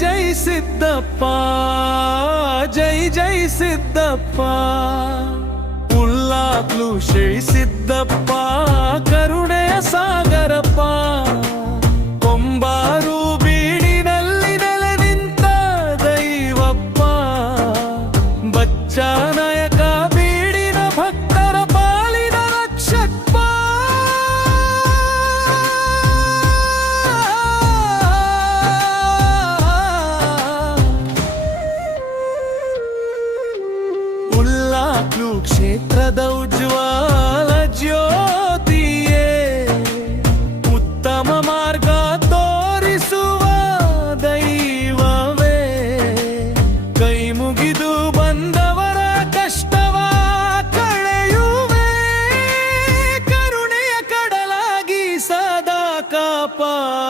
ಜೈ ಸಿದ್ದಪ್ಪ, ಜೈ ಜೈ ಸಿದ್ದಪ್ಪ. ಉಲ್ಲಾಕ್ಲು ಶ್ರೀ ಸಿದ್ದಪ್ಪ, ಕರುಣೆಯ ಸಾಗರಪ್ಪ. ಕೊಂಬಾರು ಬೀಡಿನಲ್ಲಿ ನೆಲೆ ನಿಂತ ದೈವಪ್ಪ, ಬಚ್ಚ ನಾಯಕ ಬೀಡಿನ ಭಕ್ತರ ಪಾಲಿನ ರಕ್ಷಪ್ಪ. ಉಲ್ಲಾಕ್ಲು ಕ್ಷೇತ್ರದ ಉಜ್ವಲ ಜ್ಯೋತಿಯೇ, ಉತ್ತಮ ಮಾರ್ಗ ತೋರಿಸುವ ದೈವವೇ. ಕೈ ಮುಗಿದು ಬಂದವರ ಕಷ್ಟವ ಕಳೆಯುವೆ, ಕರುಣೆಯ ಕಡಲಾಗಿ ಸದಾ ಕಾಪಾಡುವೆ.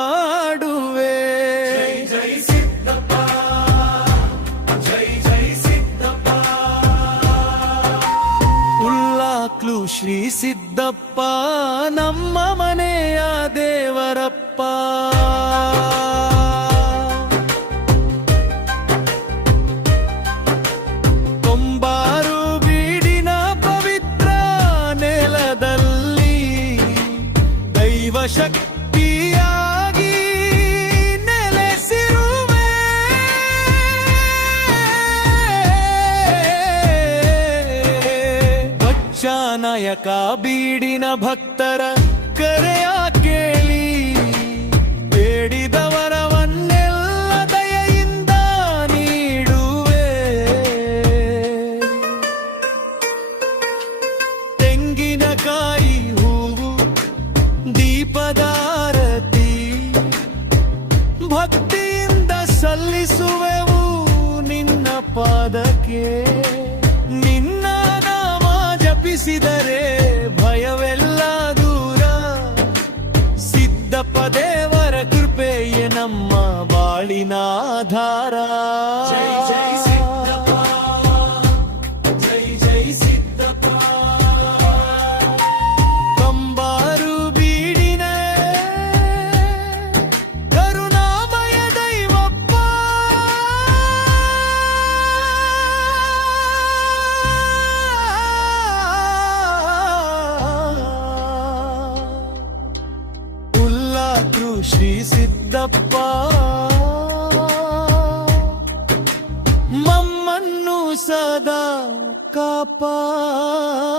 ಜೈ ಸಿದ್ದಪ್ಪ, ಜೈ ಜೈ ಸಿದ್ದಪ್ಪ. ಉಲ್ಲಾಕ್ಲು ಶ್ರೀ ಸಿದ್ದಪ್ಪ, ನಮ್ಮ ಮನೆಯ ದೇವರಪ್ಪ. ಕೊಂಬಾರು ಬೀಡಿನ ಪವಿತ್ರ ನೆಲದಲ್ಲಿ ದೈವ ಶಕ್ತಿಯಾಗಿ ನೆಲೆಸಿರುವೆ. ಬಚ್ಚ ನಾಯಕ ಬೀಡಿನ ಭಕ್ತರ ಕರೆಯ ಕೇಳಿ, ಬೇಡಿದವರವನ್ನೆಲ್ಲ ದಯೆಯಿಂದ ನೀಡುವೆ. ತೆಂಗಿನಕಾಯಿ ಹೂವು ದೀಪದಾರತಿ ಭಕ್ತಿಯಿಂದ ಸಲ್ಲಿಸುವೆವು ನಿನ್ನ ಪಾದಕ್ಕೆ. ನಿನ್ನ ನಾಮ ಜಪಿಸಿದರೆ ಭಯವೆಲ್ಲ ದೂರ. ಸಿದ್ದಪ್ಪ ದೇವರ ಕೃಪೆಯೇ ನಮ್ಮ ಬಾಳಿನ ಆಧಾರ. ಜೈ ಜೈ ಸಿದ್ದಪ್ಪ, ಜೈ ಜೈ ಸಿದ್ದಪ್ಪ. ಕಂಬಾರು ಬೀಡಿನ ಕರುಣಾಮಯ ದೈವಪ್ಪ. ಉಲ್ಲಾಕ್ಲು ಶ್ರೀ ಸಿದ್ದಪ್ಪ, ಮಮ್ಮನ್ನು ಸದಾ ಕಾಪಾಡು.